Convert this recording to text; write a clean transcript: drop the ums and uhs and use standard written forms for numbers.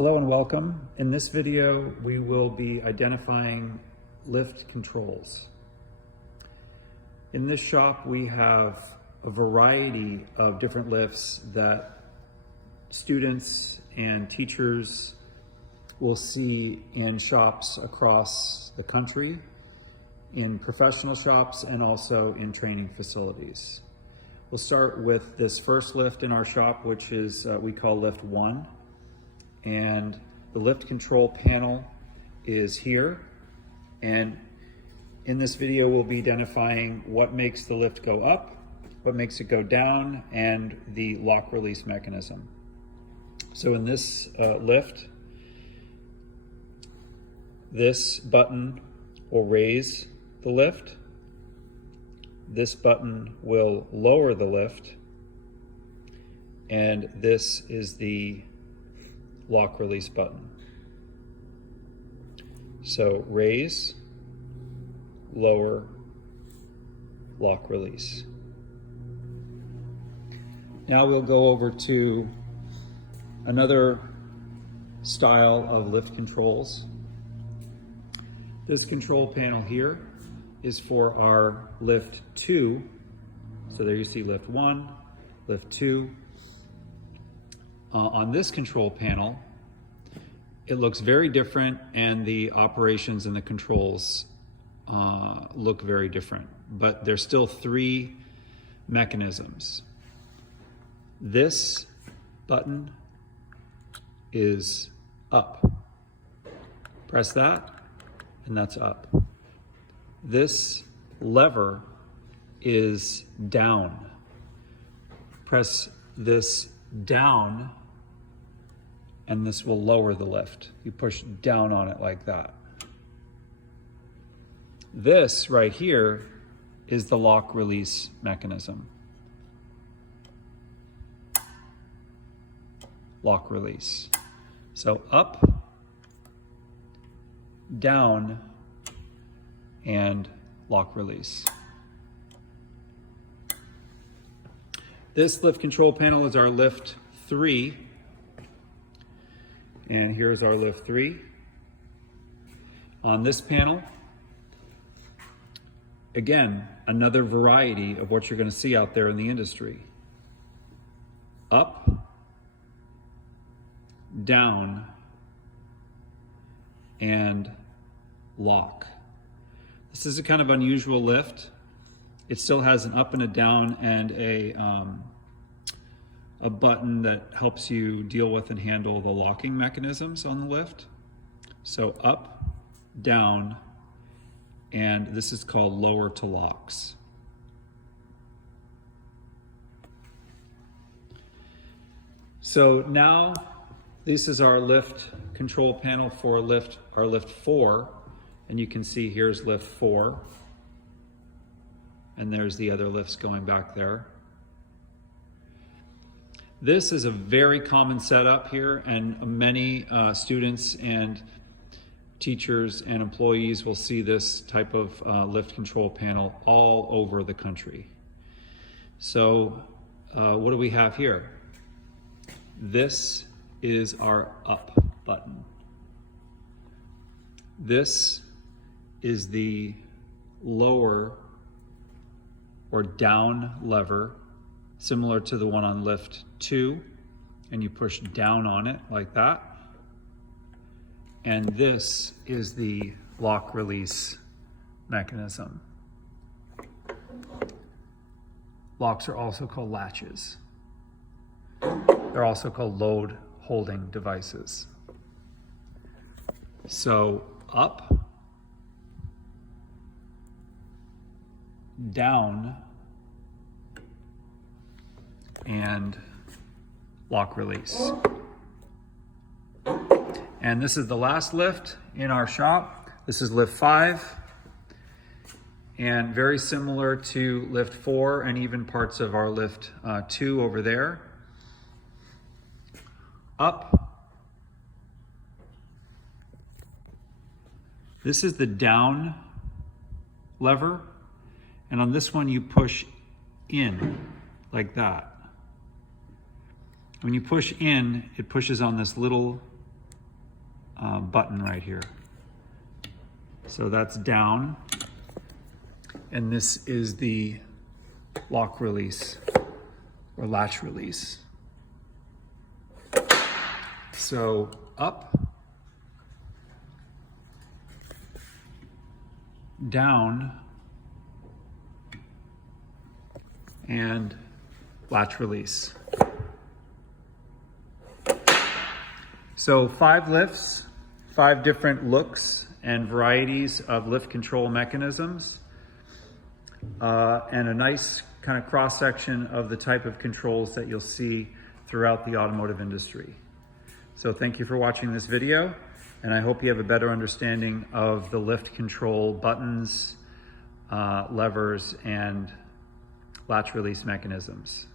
Hello and welcome. In this video, we will be identifying lift controls. In this shop, we have a variety of different lifts that students and teachers will see in shops across the country, in professional shops, and also in training facilities. We'll start with this first lift in our shop, which is we call lift 1. And the lift control panel is here. And in this video, we'll be identifying what makes the lift go up, what makes it go down, and the lock release mechanism. So in this lift, this button will raise the lift. This button will lower the lift. And this is the lock release button. So raise, lower, lock release. Now we'll go over to another style of lift controls. This control panel here is for our lift 2. So there you see lift 1, lift 2. On this control panel, it looks very different, and the operations and the controls look very different, but there's still 3 mechanisms. This button is up. Press that, and that's up. This lever is down. Press this down, and this will lower the lift. You push down on it like that. This right here is the lock release mechanism. Lock release. So up, down, and lock release. This lift control panel is our lift 3. And here's our lift 3. On this panel, again, another variety of what you're going to see out there in the industry. Up, down, and lock. This is a kind of unusual lift. It still has an up and a down and a button that helps you deal with and handle the locking mechanisms on the lift. So up, down, and this is called lower to locks. So now this is our lift control panel for our lift 4, and you can see here's lift 4, and there's the other lifts going back there. This is a very common setup here, and many students and teachers and employees will see this type of lift control panel all over the country. So what do we have here? This is our up button. This is the lower or down lever, similar to the one on lift 2, and you push down on it like that. And this is the lock release mechanism. Locks are also called latches. They're also called load holding devices. So up, down, and lock release. And this is the last lift in our shop. This is lift 5, and very similar to lift 4 and even parts of our lift 2 over there. Up. This is the down lever, and on this one you push in like that. When you push in, it pushes on this little button right here. So that's down, and this is the lock release or latch release. So up, down, and latch release. So 5 lifts, 5 different looks and varieties of lift control mechanisms, and a nice kind of cross-section of the type of controls that you'll see throughout the automotive industry. So thank you for watching this video, and I hope you have a better understanding of the lift control buttons, levers, and latch release mechanisms.